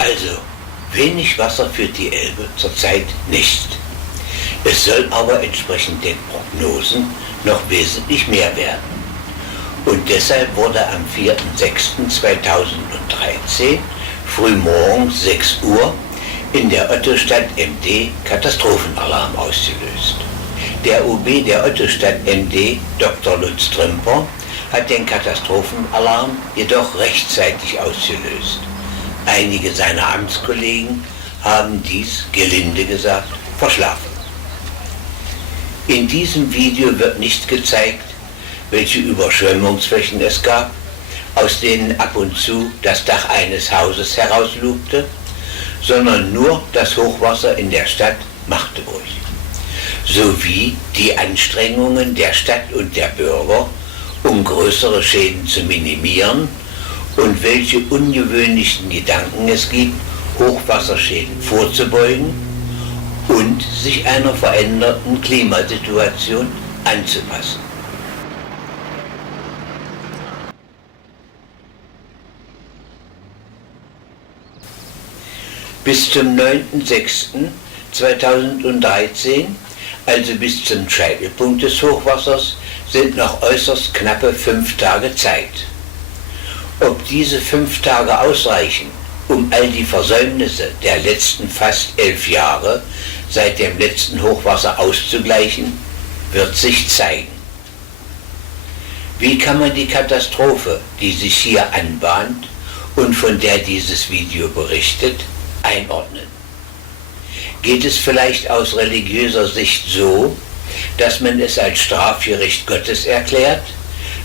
Also, wenig Wasser führt die Elbe zurzeit nicht. Es soll aber entsprechend den Prognosen noch wesentlich mehr werden. Und deshalb wurde am 4.6.2013 frühmorgens 6 Uhr in der Otto-Stadt-MD Katastrophenalarm ausgelöst. Der OB der Otto-Stadt-MD, Dr. Lutz Trümper, hat den Katastrophenalarm jedoch rechtzeitig ausgelöst. Einige seiner Amtskollegen haben dies, gelinde gesagt, verschlafen. In diesem Video wird nicht gezeigt, welche Überschwemmungsflächen es gab, aus denen ab und zu das Dach eines Hauses herauslugte, sondern nur das Hochwasser in der Stadt Magdeburg, sowie die Anstrengungen der Stadt und der Bürger, um größere Schäden zu minimieren und welche ungewöhnlichen Gedanken es gibt, Hochwasserschäden vorzubeugen und sich einer veränderten Klimasituation anzupassen. Bis zum 9.06.2013, also bis zum Scheitelpunkt des Hochwassers, sind noch äußerst knappe 5 Tage Zeit. Ob diese 5 Tage ausreichen, um all die Versäumnisse der letzten fast 11 Jahre seit dem letzten Hochwasser auszugleichen, wird sich zeigen. Wie kann man die Katastrophe, die sich hier anbahnt und von der dieses Video berichtet, einordnen? Geht es vielleicht aus religiöser Sicht so, dass man es als Strafgericht Gottes erklärt,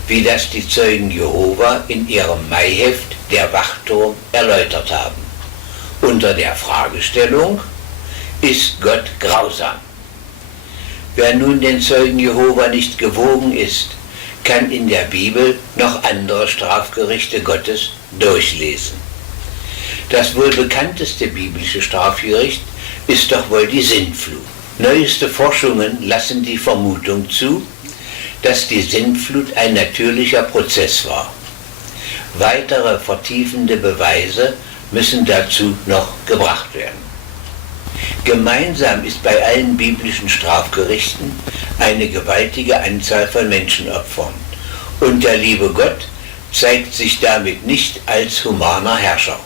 wie das die Zeugen Jehova in ihrem Maiheft Der Wachturm erläutert haben, unter der Fragestellung: Ist Gott grausam? Wer nun den Zeugen Jehova nicht gewogen ist, kann in der Bibel noch andere Strafgerichte Gottes durchlesen. Das wohl bekannteste biblische Strafgericht ist doch wohl die Sintflut. Neueste Forschungen lassen die Vermutung zu, dass die Sintflut ein natürlicher Prozess war. Weitere vertiefende Beweise müssen dazu noch gebracht werden. Gemeinsam ist bei allen biblischen Strafgerichten eine gewaltige Anzahl von Menschenopfern, und der liebe Gott zeigt sich damit nicht als humaner Herrscher.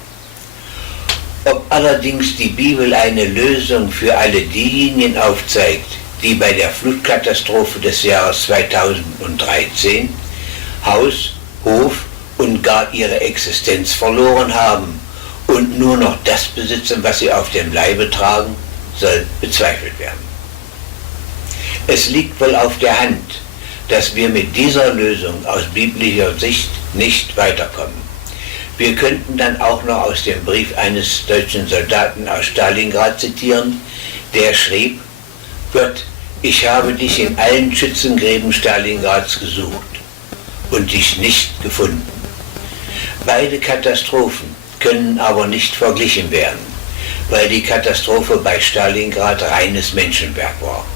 Ob allerdings die Bibel eine Lösung für alle diejenigen aufzeigt, die bei der Flutkatastrophe des Jahres 2013 Haus, Hof und gar ihre Existenz verloren haben und nur noch das besitzen, was sie auf dem Leibe tragen, soll bezweifelt werden. Es liegt wohl auf der Hand, dass wir mit dieser Lösung aus biblischer Sicht nicht weiterkommen. Wir könnten dann auch noch aus dem Brief eines deutschen Soldaten aus Stalingrad zitieren, der schrieb: Gott, ich habe dich in allen Schützengräben Stalingrads gesucht und dich nicht gefunden. Beide Katastrophen können aber nicht verglichen werden, weil die Katastrophe bei Stalingrad reines Menschenwerk war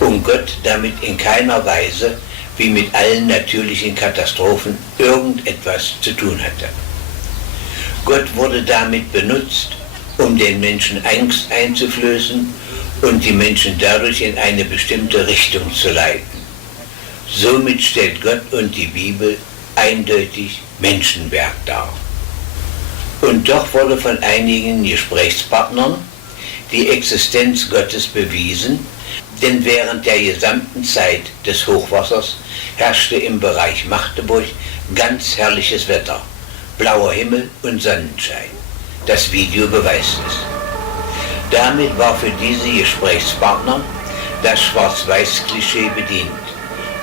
und Gott damit in keiner Weise, wie mit allen natürlichen Katastrophen, irgendetwas zu tun hatte. Gott wurde damit benutzt, um den Menschen Angst einzuflößen und die Menschen dadurch in eine bestimmte Richtung zu leiten. Somit stellt Gott und die Bibel eindeutig Menschenwerk dar. Und doch wurde von einigen Gesprächspartnern die Existenz Gottes bewiesen, denn während der gesamten Zeit des Hochwassers herrschte im Bereich Magdeburg ganz herrliches Wetter, blauer Himmel und Sonnenschein. Das Video beweist es. Damit war für diese Gesprächspartner das Schwarz-Weiß-Klischee bedient.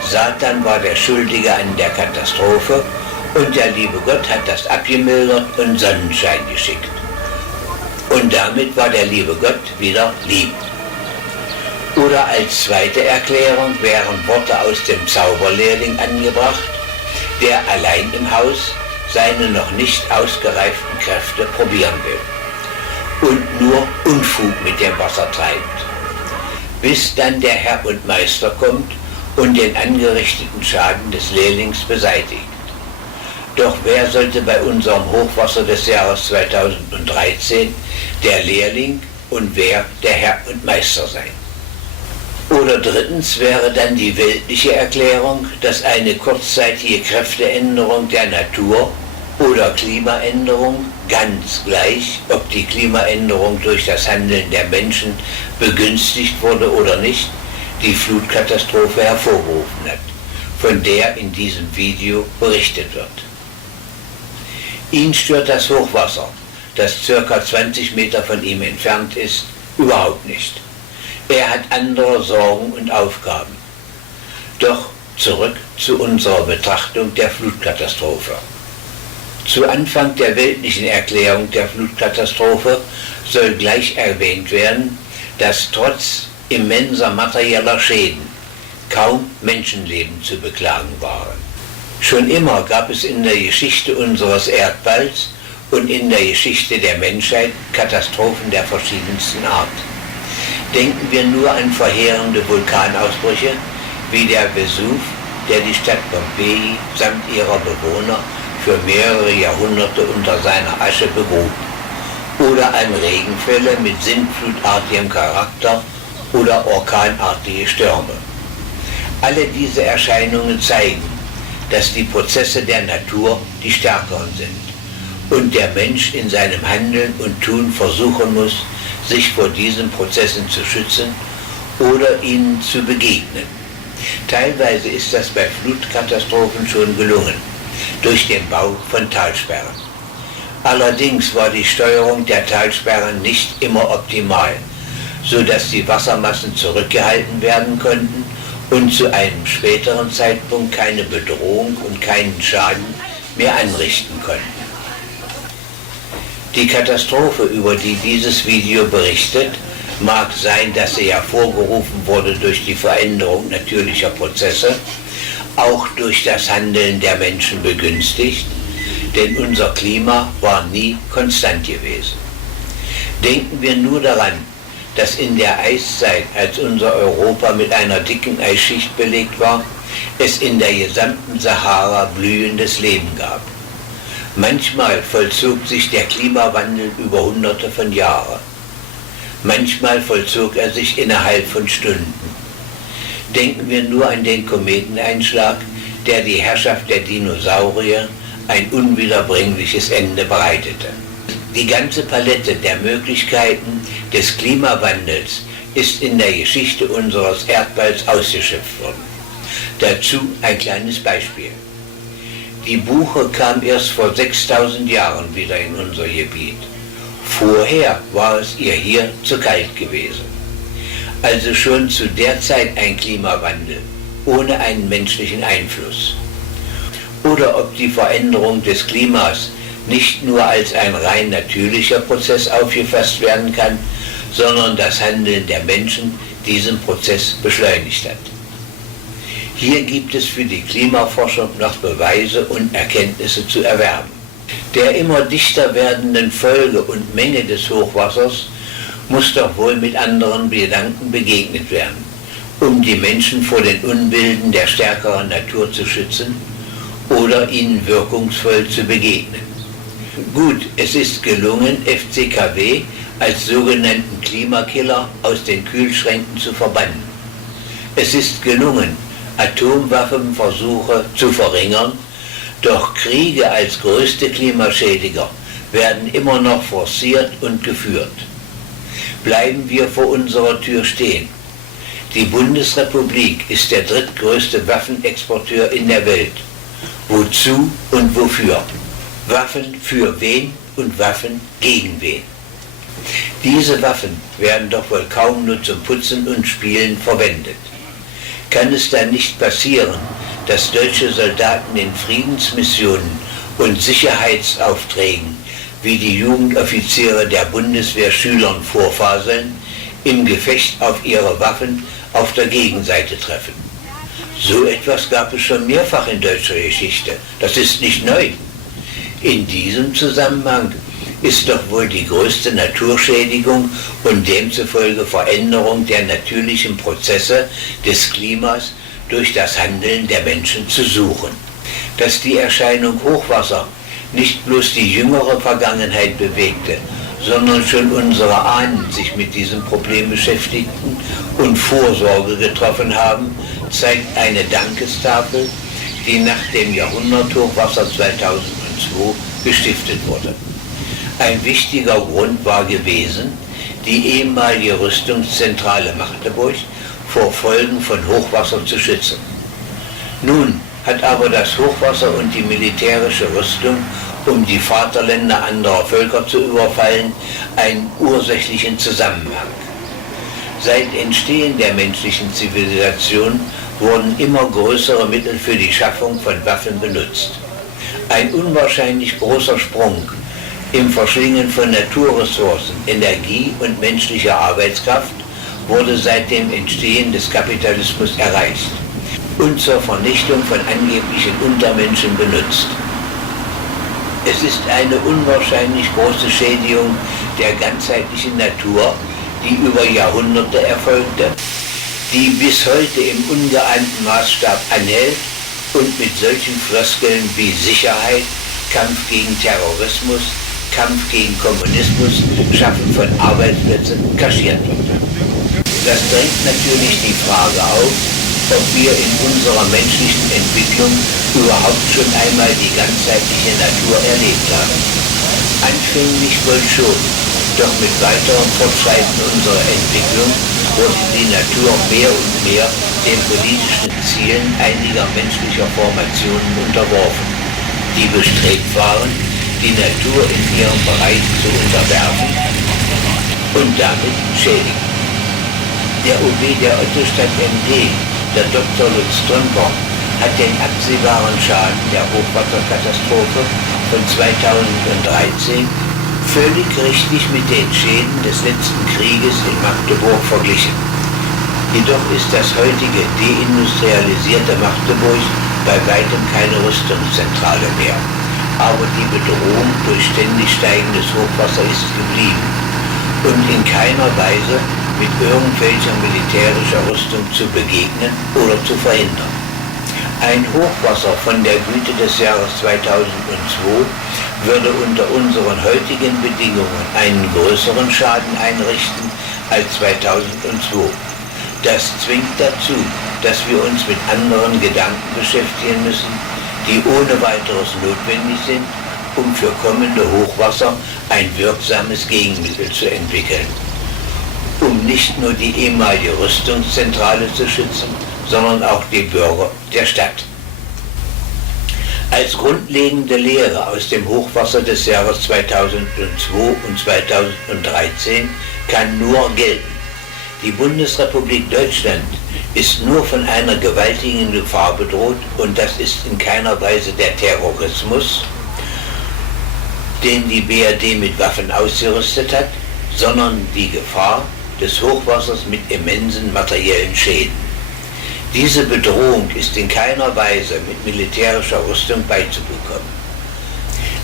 Satan war der Schuldige an der Katastrophe und der liebe Gott hat das abgemildert und Sonnenschein geschickt. Und damit war der liebe Gott wieder lieb. Oder als zweite Erklärung wären Worte aus dem Zauberlehrling angebracht, der allein im Haus seine noch nicht ausgereiften Kräfte probieren will und nur Unfug mit dem Wasser treibt, bis dann der Herr und Meister kommt und den angerichteten Schaden des Lehrlings beseitigt. Doch wer sollte bei unserem Hochwasser des Jahres 2013 der Lehrling und wer der Herr und Meister sein? Oder drittens wäre dann die weltliche Erklärung, dass eine kurzzeitige Kräfteänderung der Natur oder Klimaänderung, ganz gleich, ob die Klimaänderung durch das Handeln der Menschen begünstigt wurde oder nicht, die Flutkatastrophe hervorgerufen hat, von der in diesem Video berichtet wird. Ihn stört das Hochwasser, das ca. 20 Meter von ihm entfernt ist, überhaupt nicht. Er hat andere Sorgen und Aufgaben. Doch zurück zu unserer Betrachtung der Flutkatastrophe. Zu Anfang der weltlichen Erklärung der Flutkatastrophe soll gleich erwähnt werden, dass trotz immenser materieller Schäden kaum Menschenleben zu beklagen waren. Schon immer gab es in der Geschichte unseres Erdballs und in der Geschichte der Menschheit Katastrophen der verschiedensten Art. Denken wir nur an verheerende Vulkanausbrüche wie der Vesuv, der die Stadt Pompeji samt ihrer Bewohner für mehrere Jahrhunderte unter seiner Asche begrub, oder an Regenfälle mit sintflutartigem Charakter oder orkanartige Stürme. Alle diese Erscheinungen zeigen, dass die Prozesse der Natur die stärkeren sind und der Mensch in seinem Handeln und Tun versuchen muss, sich vor diesen Prozessen zu schützen oder ihnen zu begegnen. Teilweise ist das bei Flutkatastrophen schon gelungen, durch den Bau von Talsperren. Allerdings war die Steuerung der Talsperren nicht immer optimal, sodass die Wassermassen zurückgehalten werden konnten und zu einem späteren Zeitpunkt keine Bedrohung und keinen Schaden mehr anrichten konnten. Die Katastrophe, über die dieses Video berichtet, mag sein, dass sie hervorgerufen wurde durch die Veränderung natürlicher Prozesse, auch durch das Handeln der Menschen begünstigt, denn unser Klima war nie konstant gewesen. Denken wir nur daran, dass in der Eiszeit, als unser Europa mit einer dicken Eisschicht belegt war, es in der gesamten Sahara blühendes Leben gab. Manchmal vollzog sich der Klimawandel über Hunderte von Jahren. Manchmal vollzog er sich innerhalb von Stunden. Denken wir nur an den Kometeneinschlag, der die Herrschaft der Dinosaurier ein unwiederbringliches Ende bereitete. Die ganze Palette der Möglichkeiten des Klimawandels ist in der Geschichte unseres Erdballs ausgeschöpft worden. Dazu ein kleines Beispiel. Die Buche kam erst vor 6000 Jahren wieder in unser Gebiet. Vorher war es ihr hier zu kalt gewesen. Also schon zu der Zeit ein Klimawandel, ohne einen menschlichen Einfluss. Oder ob die Veränderung des Klimas nicht nur als ein rein natürlicher Prozess aufgefasst werden kann, sondern das Handeln der Menschen diesen Prozess beschleunigt hat. Hier gibt es für die Klimaforschung noch Beweise und Erkenntnisse zu erwerben. Der immer dichter werdenden Folge und Menge des Hochwassers muss doch wohl mit anderen Gedanken begegnet werden, um die Menschen vor den Unbilden der stärkeren Natur zu schützen oder ihnen wirkungsvoll zu begegnen. Gut, es ist gelungen, FCKW als sogenannten Klimakiller aus den Kühlschränken zu verbannen. Es ist gelungen, Atomwaffenversuche zu verringern, doch Kriege als größte Klimaschädiger werden immer noch forciert und geführt. Bleiben wir vor unserer Tür stehen. Die Bundesrepublik ist der drittgrößte Waffenexporteur in der Welt. Wozu und wofür? Waffen für wen und Waffen gegen wen? Diese Waffen werden doch wohl kaum nur zum Putzen und Spielen verwendet. Kann es dann nicht passieren, dass deutsche Soldaten in Friedensmissionen und Sicherheitsaufträgen, wie die Jugendoffiziere der Bundeswehr Schülern vorfaseln, im Gefecht auf ihre Waffen auf der Gegenseite treffen? So etwas gab es schon mehrfach in deutscher Geschichte. Das ist nicht neu. In diesem Zusammenhang ist doch wohl die größte Naturschädigung und demzufolge Veränderung der natürlichen Prozesse des Klimas durch das Handeln der Menschen zu suchen. dass die Erscheinung Hochwasser nicht bloß die jüngere Vergangenheit bewegte, sondern schon unsere Ahnen sich mit diesem Problem beschäftigten und Vorsorge getroffen haben, zeigt eine Dankestafel, die nach dem Jahrhunderthochwasser 2002 gestiftet wurde. Ein wichtiger Grund war gewesen, die ehemalige Rüstungszentrale Magdeburg vor Folgen von Hochwasser zu schützen. Nun hat aber das Hochwasser und die militärische Rüstung, um die Vaterländer anderer Völker zu überfallen, einen ursächlichen Zusammenhang. Seit Entstehen der menschlichen Zivilisation wurden immer größere Mittel für die Schaffung von Waffen benutzt. Ein unwahrscheinlich großer Sprung im Verschlingen von Naturressourcen, Energie und menschlicher Arbeitskraft wurde seit dem Entstehen des Kapitalismus erreicht und zur Vernichtung von angeblichen Untermenschen benutzt. Es ist eine unwahrscheinlich große Schädigung der ganzheitlichen Natur, die über Jahrhunderte erfolgte, die bis heute im ungeahnten Maßstab anhält und mit solchen Floskeln wie Sicherheit, Kampf gegen Terrorismus, Kampf gegen Kommunismus, Schaffen von Arbeitsplätzen kaschiert wird. Das drängt natürlich die Frage auf, ob wir in unserer menschlichen Entwicklung überhaupt schon einmal die ganzheitliche Natur erlebt haben. Anfänglich wohl schon, doch mit weiterem Fortschreiten unserer Entwicklung wurde die Natur mehr und mehr den politischen Zielen einiger menschlicher Formationen unterworfen, die bestrebt waren, die Natur in ihrem Bereich zu unterwerfen und damit schädigen. Der OB der Otto-Stadt-MD, der Dr. Lutz Trümper, hat den absehbaren Schaden der Hochwasserkatastrophe von 2013 völlig richtig mit den Schäden des letzten Krieges in Magdeburg verglichen. Jedoch ist das heutige deindustrialisierte Magdeburg bei weitem keine Rüstungszentrale mehr. Aber die Bedrohung durch ständig steigendes Hochwasser ist geblieben und in keiner Weise mit irgendwelcher militärischer Rüstung zu begegnen oder zu verhindern. Ein Hochwasser von der Güte des Jahres 2002 würde unter unseren heutigen Bedingungen einen größeren Schaden einrichten als 2002. Das zwingt dazu, dass wir uns mit anderen Gedanken beschäftigen müssen, die ohne weiteres notwendig sind, um für kommende Hochwasser ein wirksames Gegenmittel zu entwickeln, um nicht nur die ehemalige Rüstungszentrale zu schützen, sondern auch die Bürger der Stadt. Als grundlegende Lehre aus dem Hochwasser des Jahres 2002 und 2013 kann nur gelten: Die Bundesrepublik Deutschland ist nur von einer gewaltigen Gefahr bedroht, und das ist in keiner Weise der Terrorismus, den die BRD mit Waffen ausgerüstet hat, sondern die Gefahr des Hochwassers mit immensen materiellen Schäden. Diese Bedrohung ist in keiner Weise mit militärischer Rüstung beizubekommen.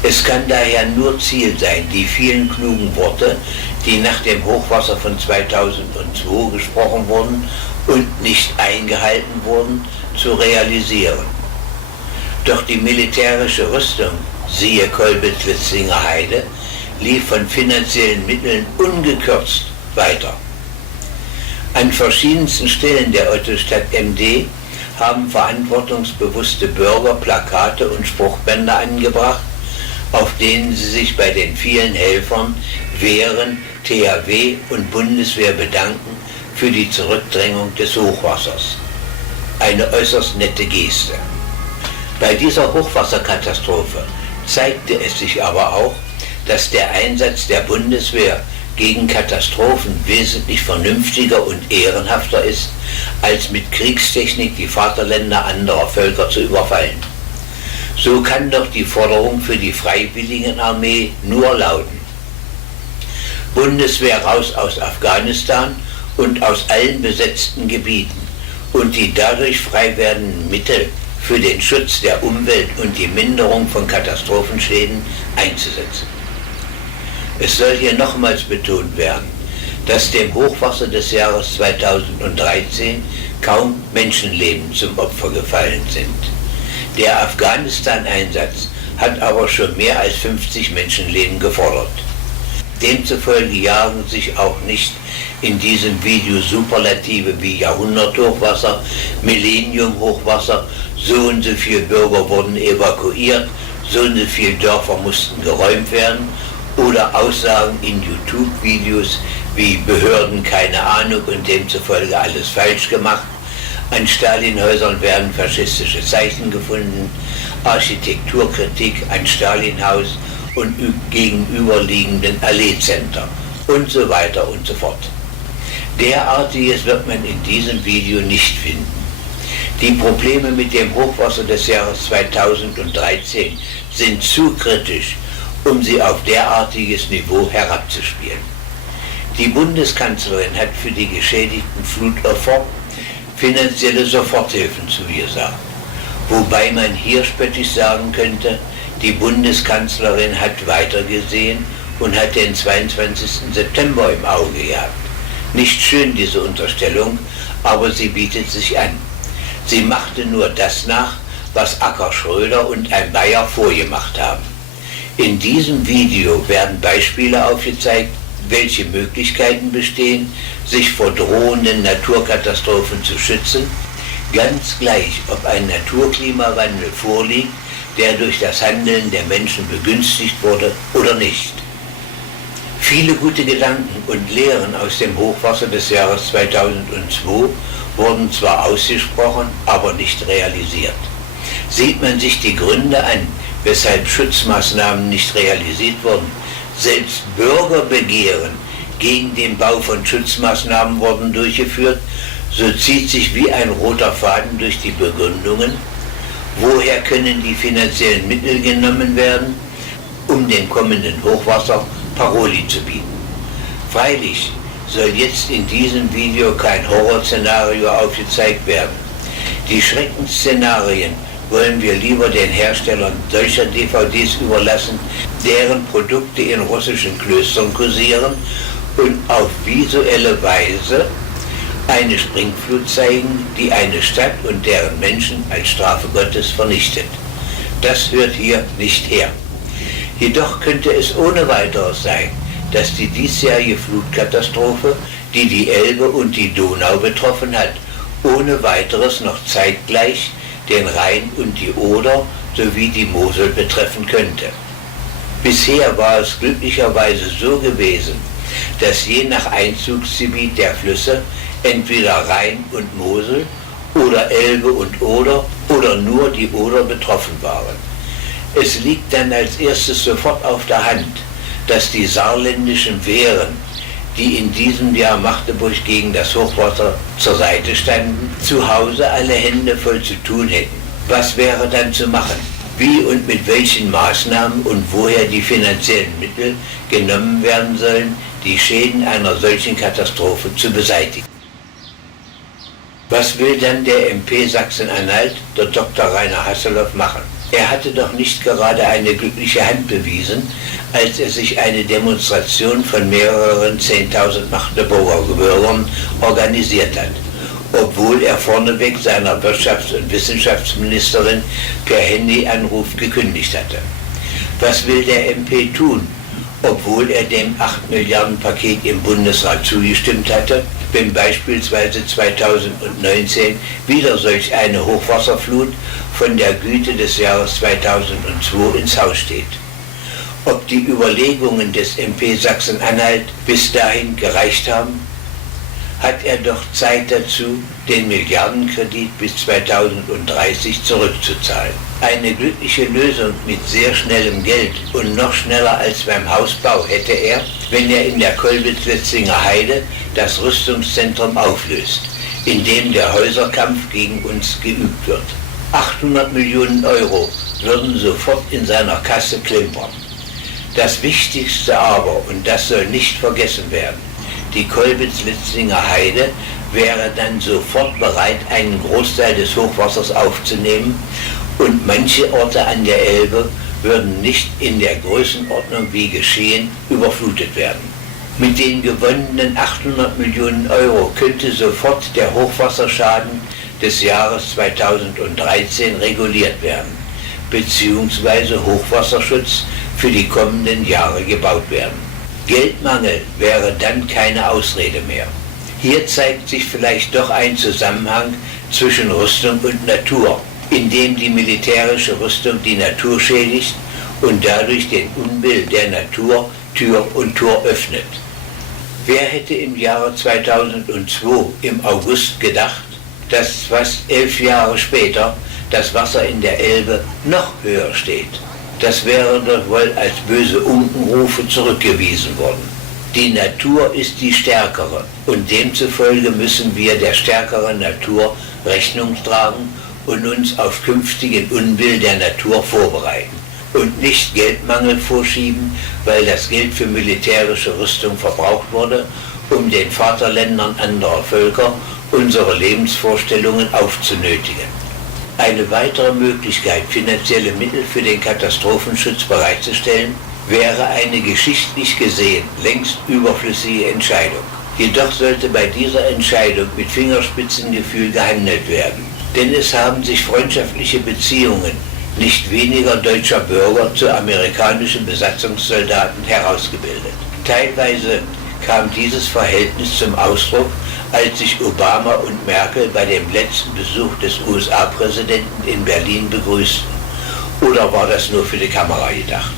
Es kann daher nur Ziel sein, die vielen klugen Worte, die nach dem Hochwasser von 2002 gesprochen wurden und nicht eingehalten wurden, zu realisieren. Doch die militärische Rüstung, siehe Kolbitz-Witzinger Heide, lief von finanziellen Mitteln ungekürzt weiter. An verschiedensten Stellen der Otto-Stadt-MD haben verantwortungsbewusste Bürger Plakate und Spruchbänder angebracht, auf denen sie sich bei den vielen Helfern, Wehren, THW und Bundeswehr bedanken für die Zurückdrängung des Hochwassers. Eine äußerst nette Geste. Bei dieser Hochwasserkatastrophe zeigte es sich aber auch, dass der Einsatz der Bundeswehr gegen Katastrophen wesentlich vernünftiger und ehrenhafter ist, als mit Kriegstechnik die Vaterländer anderer Völker zu überfallen. So kann doch die Forderung für die Freiwilligenarmee nur lauten: Bundeswehr raus aus Afghanistan und aus allen besetzten Gebieten und die dadurch frei werdenden Mittel für den Schutz der Umwelt und die Minderung von Katastrophenschäden einzusetzen. Es soll hier nochmals betont werden, dass dem Hochwasser des Jahres 2013 kaum Menschenleben zum Opfer gefallen sind. Der Afghanistan-Einsatz hat aber schon mehr als 50 Menschenleben gefordert. Demzufolge jagen sich auch nicht in diesem Video Superlative wie Jahrhunderthochwasser, Millennium-Hochwasser, so und so viele Bürger wurden evakuiert, so und so viele Dörfer mussten geräumt werden, oder Aussagen in YouTube-Videos wie Behörden keine Ahnung und demzufolge alles falsch gemacht, an Stalinhäusern werden faschistische Zeichen gefunden, Architekturkritik an Stalinhaus und gegenüberliegenden Allee-Center und so weiter und so fort. Derartiges wird man in diesem Video nicht finden. Die Probleme mit dem Hochwasser des Jahres 2013 sind zu kritisch, um sie auf derartiges Niveau herabzuspielen. Die Bundeskanzlerin hat für die geschädigten Flutopfer finanzielle Soforthilfen zugesagt, wobei man hier spöttisch sagen könnte, die Bundeskanzlerin hat weitergesehen und hat den 22. September im Auge gehabt. Nicht schön diese Unterstellung, aber sie bietet sich an. Sie machte nur das nach, was Acker Schröder und ein Bayer vorgemacht haben. In diesem Video werden Beispiele aufgezeigt, welche Möglichkeiten bestehen, sich vor drohenden Naturkatastrophen zu schützen, ganz gleich, ob ein Naturklimawandel vorliegt, der durch das Handeln der Menschen begünstigt wurde oder nicht. Viele gute Gedanken und Lehren aus dem Hochwasser des Jahres 2002 wurden zwar ausgesprochen, aber nicht realisiert. Sieht man sich die Gründe an, weshalb Schutzmaßnahmen nicht realisiert wurden, selbst Bürgerbegehren gegen den Bau von Schutzmaßnahmen wurden durchgeführt, so zieht sich wie ein roter Faden durch die Begründungen, woher können die finanziellen Mittel genommen werden, um dem kommenden Hochwasser Paroli zu bieten. Freilich soll jetzt in diesem Video kein Horrorszenario aufgezeigt werden. Die Schreckensszenarien wollen wir lieber den Herstellern solcher DVDs überlassen, deren Produkte in russischen Klöstern kursieren und auf visuelle Weise eine Springflut zeigen, die eine Stadt und deren Menschen als Strafe Gottes vernichtet. Das hört hier nicht her. Jedoch könnte es ohne weiteres sein, dass die diesjährige Flutkatastrophe, die die Elbe und die Donau betroffen hat, ohne weiteres noch zeitgleich den Rhein und die Oder sowie die Mosel betreffen könnte. Bisher war es glücklicherweise so gewesen, dass je nach Einzugsgebiet der Flüsse entweder Rhein und Mosel oder Elbe und Oder oder nur die Oder betroffen waren. Es liegt dann als erstes sofort auf der Hand, dass die saarländischen Wehren, die in diesem Jahr Magdeburg gegen das Hochwasser zur Seite standen, zu Hause alle Hände voll zu tun hätten. Was wäre dann zu machen? Wie und mit welchen Maßnahmen und woher die finanziellen Mittel genommen werden sollen, die Schäden einer solchen Katastrophe zu beseitigen? Was will dann der MP Sachsen-Anhalt, der Dr. Rainer Hasselhoff, machen? Er hatte doch nicht gerade eine glückliche Hand bewiesen, als er sich eine Demonstration von mehreren 10.000 Magdeburger Bürgern organisiert hat, obwohl er vorneweg seiner Wirtschafts- und Wissenschaftsministerin per Handyanruf gekündigt hatte. Was will der MP tun, obwohl er dem 8 Milliarden Paket im Bundesrat zugestimmt hatte, wenn beispielsweise 2019 wieder solch eine Hochwasserflut von der Güte des Jahres 2002 ins Haus steht? Ob die Überlegungen des MP Sachsen-Anhalt bis dahin gereicht haben? Hat er doch Zeit dazu, den Milliardenkredit bis 2030 zurückzuzahlen. Eine glückliche Lösung mit sehr schnellem Geld und noch schneller als beim Hausbau hätte er, wenn er in der Kolbitz-Letzinger Heide das Rüstungszentrum auflöst, in dem der Häuserkampf gegen uns geübt wird. 800 Millionen Euro würden sofort in seiner Kasse klimpern. Das Wichtigste aber, und das soll nicht vergessen werden, die Kolbitz-Letzinger Heide wäre dann sofort bereit, einen Großteil des Hochwassers aufzunehmen und manche Orte an der Elbe würden nicht in der Größenordnung wie geschehen überflutet werden. Mit den gewonnenen 800 Millionen Euro könnte sofort der Hochwasserschaden des Jahres 2013 reguliert werden, beziehungsweise Hochwasserschutz für die kommenden Jahre gebaut werden. Geldmangel wäre dann keine Ausrede mehr. Hier zeigt sich vielleicht doch ein Zusammenhang zwischen Rüstung und Natur, indem die militärische Rüstung die Natur schädigt und dadurch den Unbill der Natur Tür und Tor öffnet. Wer hätte im Jahre 2002 im August gedacht, dass fast 11 Jahre später das Wasser in der Elbe noch höher steht? Das wäre doch wohl als böse Unkenrufe zurückgewiesen worden. Die Natur ist die stärkere und demzufolge müssen wir der stärkeren Natur Rechnung tragen und uns auf künftigen Unbill der Natur vorbereiten und nicht Geldmangel vorschieben, weil das Geld für militärische Rüstung verbraucht wurde, um den Vaterländern anderer Völker unsere Lebensvorstellungen aufzunötigen. Eine weitere Möglichkeit, finanzielle Mittel für den Katastrophenschutz bereitzustellen, wäre eine geschichtlich gesehen längst überflüssige Entscheidung. Jedoch sollte bei dieser Entscheidung mit Fingerspitzengefühl gehandelt werden, denn es haben sich freundschaftliche Beziehungen nicht weniger deutscher Bürger zu amerikanischen Besatzungssoldaten herausgebildet. Teilweise kam dieses Verhältnis zum Ausdruck, als sich Obama und Merkel bei dem letzten Besuch des USA-Präsidenten in Berlin begrüßten. Oder war das nur für die Kamera gedacht?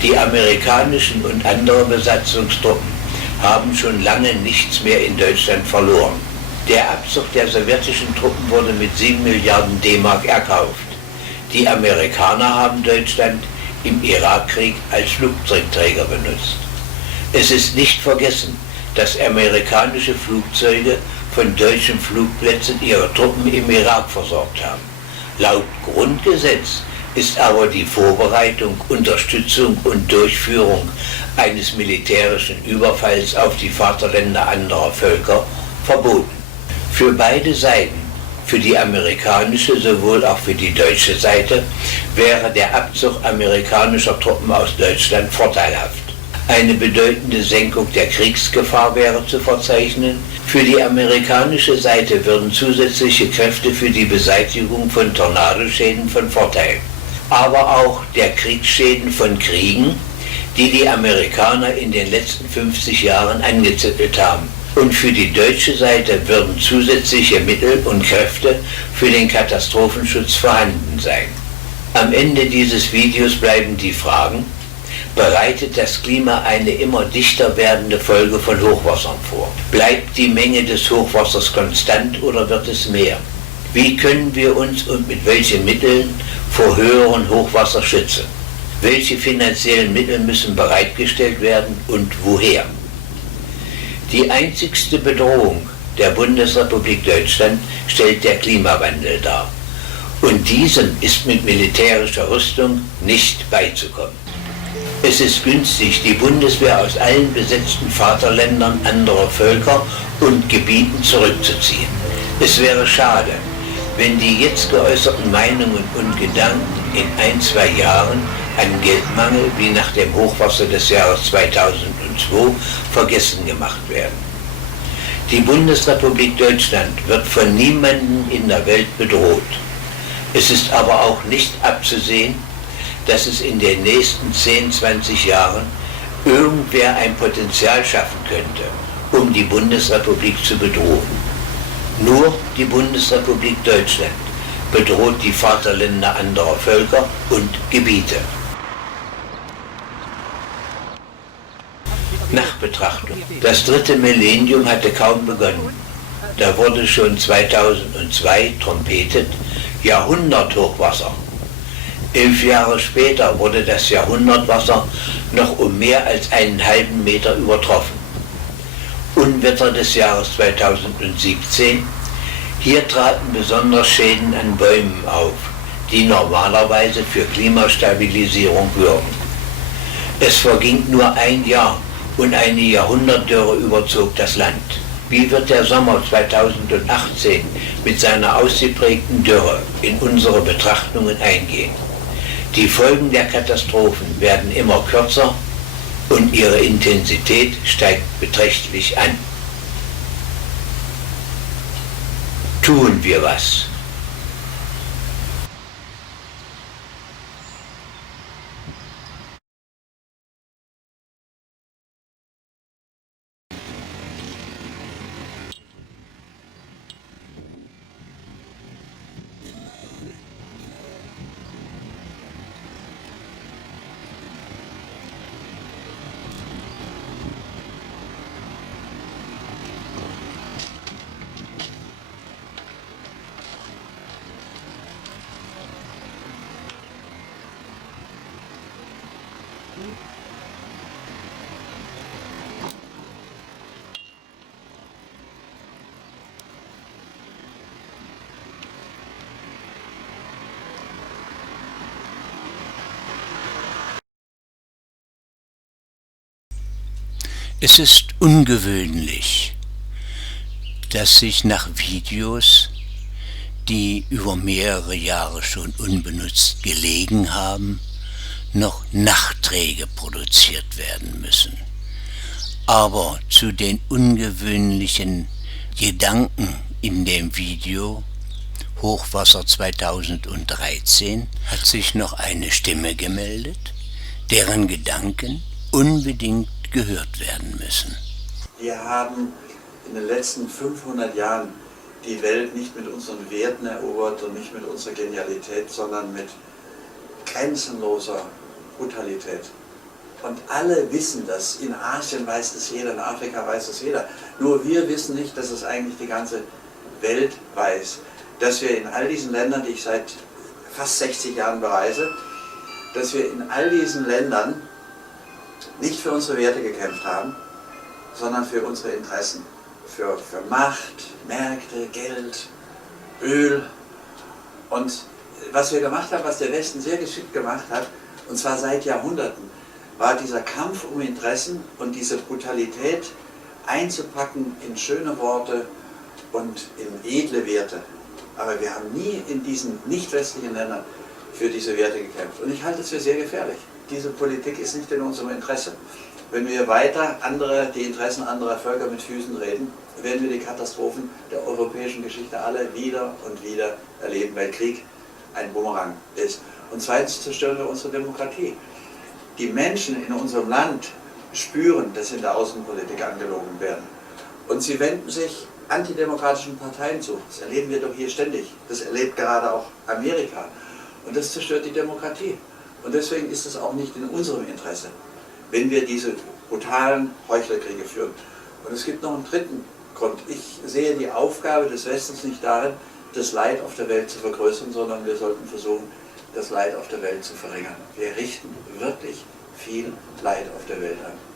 Die amerikanischen und andere Besatzungstruppen haben schon lange nichts mehr in Deutschland verloren. Der Abzug der sowjetischen Truppen wurde mit 7 Milliarden D-Mark erkauft. Die Amerikaner haben Deutschland im Irakkrieg als Flugzeugträger benutzt. Es ist nicht vergessen, dass amerikanische Flugzeuge von deutschen Flugplätzen ihre Truppen im Irak versorgt haben. Laut Grundgesetz ist aber die Vorbereitung, Unterstützung und Durchführung eines militärischen Überfalls auf die Vaterländer anderer Völker verboten. Für beide Seiten, für die amerikanische sowohl auch für die deutsche Seite, wäre der Abzug amerikanischer Truppen aus Deutschland vorteilhaft. Eine bedeutende Senkung der Kriegsgefahr wäre zu verzeichnen. Für die amerikanische Seite würden zusätzliche Kräfte für die Beseitigung von Tornadoschäden von Vorteil, aber auch der Kriegsschäden von Kriegen, die die Amerikaner in den letzten 50 Jahren angezettelt haben. Und für die deutsche Seite würden zusätzliche Mittel und Kräfte für den Katastrophenschutz vorhanden sein. Am Ende dieses Videos bleiben die Fragen: Bereitet das Klima eine immer dichter werdende Folge von Hochwassern vor? Bleibt die Menge des Hochwassers konstant oder wird es mehr? Wie können wir uns und mit welchen Mitteln vor höheren Hochwasser schützen? Welche finanziellen Mittel müssen bereitgestellt werden und woher? Die einzigste Bedrohung der Bundesrepublik Deutschland stellt der Klimawandel dar. Und diesem ist mit militärischer Rüstung nicht beizukommen. Es ist günstig, die Bundeswehr aus allen besetzten Vaterländern anderer Völker und Gebieten zurückzuziehen. Es wäre schade, wenn die jetzt geäußerten Meinungen und Gedanken in 1-2 Jahren an Geldmangel wie nach dem Hochwasser des Jahres 2002 vergessen gemacht werden. Die Bundesrepublik Deutschland wird von niemandem in der Welt bedroht. Es ist aber auch nicht abzusehen, dass es in den nächsten 10-20 Jahren irgendwer ein Potenzial schaffen könnte, um die Bundesrepublik zu bedrohen. Nur die Bundesrepublik Deutschland bedroht die Vaterländer anderer Völker und Gebiete. Nachbetrachtung. Das 3. Millennium hatte kaum begonnen. Da wurde schon 2002 trompetet: Jahrhunderthochwasser. 11 Jahre später wurde das Jahrhundertwasser noch um mehr als einen halben Meter übertroffen. Unwetter des Jahres 2017. Hier traten besonders Schäden an Bäumen auf, die normalerweise für Klimastabilisierung wirken. Es verging nur ein Jahr und eine Jahrhundertdürre überzog das Land. Wie wird der Sommer 2018 mit seiner ausgeprägten Dürre in unsere Betrachtungen eingehen? Die Folgen der Katastrophen werden immer kürzer und ihre Intensität steigt beträchtlich an. tun wir was. Es ist ungewöhnlich, dass sich nach Videos, die über mehrere Jahre schon unbenutzt gelegen haben, noch Nachträge produziert werden müssen. Aber zu den ungewöhnlichen Gedanken in dem Video Hochwasser 2013 hat sich noch eine Stimme gemeldet, deren Gedanken unbedingt gehört werden müssen. Wir haben in den letzten 500 Jahren die Welt nicht mit unseren Werten erobert und nicht mit unserer Genialität, sondern mit grenzenloser Brutalität. Und alle wissen das. In Asien weiß das jeder, in Afrika weiß das jeder. Nur wir wissen nicht, dass es eigentlich die ganze Welt weiß. Dass wir in all diesen Ländern, die ich seit fast 60 Jahren bereise, dass wir in all diesen Ländern nicht für unsere Werte gekämpft haben, sondern für unsere Interessen. Für Macht, Märkte, Geld, Öl. Und was wir gemacht haben, was der Westen sehr geschickt gemacht hat, und zwar seit Jahrhunderten, war dieser Kampf um Interessen und diese Brutalität einzupacken in schöne Worte und in edle Werte. Aber wir haben nie in diesen nicht westlichen Ländern für diese Werte gekämpft. Und ich halte es für sehr gefährlich. Diese Politik ist nicht in unserem Interesse. Wenn wir weiter die Interessen anderer Völker mit Füßen treten, werden wir die Katastrophen der europäischen Geschichte alle wieder und wieder erleben, weil Krieg ein Bumerang ist. Und zweitens zerstören wir unsere Demokratie. Die Menschen in unserem Land spüren, dass sie in der Außenpolitik angelogen werden. Und sie wenden sich antidemokratischen Parteien zu. Das erleben wir doch hier ständig. Das erlebt gerade auch Amerika. Und das zerstört die Demokratie. Und deswegen ist es auch nicht in unserem Interesse, wenn wir diese brutalen Heuchlerkriege führen. Und es gibt noch einen dritten Grund. Ich sehe die Aufgabe des Westens nicht darin, das Leid auf der Welt zu vergrößern, sondern wir sollten versuchen, das Leid auf der Welt zu verringern. Wir richten wirklich viel Leid auf der Welt an.